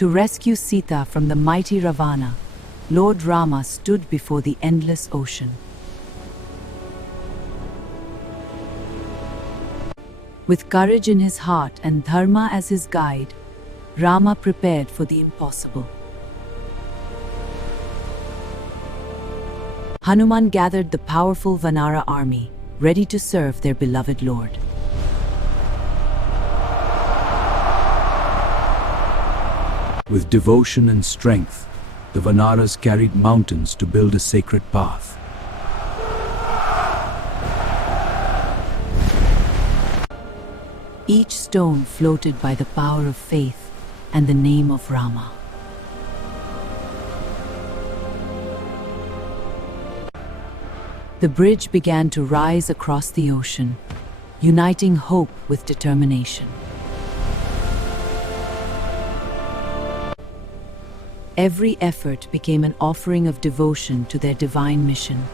To rescue Sita from the mighty Ravana, Lord Rama stood before the endless ocean. With courage in his heart and dharma as his guide, Rama prepared for the impossible. Hanuman gathered the powerful Vanara army, ready to serve their beloved Lord. With devotion and strength, the Vanaras carried mountains to build a sacred path. Each stone floated by the power of faith and the name of Rama. The bridge began to rise across the ocean, uniting hope with determination. Every effort became an offering of devotion to their divine mission.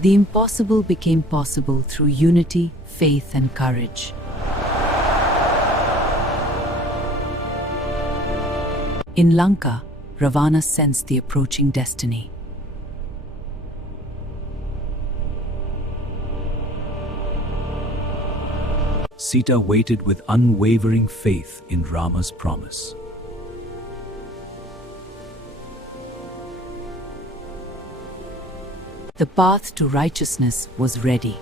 The impossible became possible through unity, faith, and courage. In Lanka, Ravana sensed the approaching destiny. Sita waited with unwavering faith in Rama's promise. The path to righteousness was ready.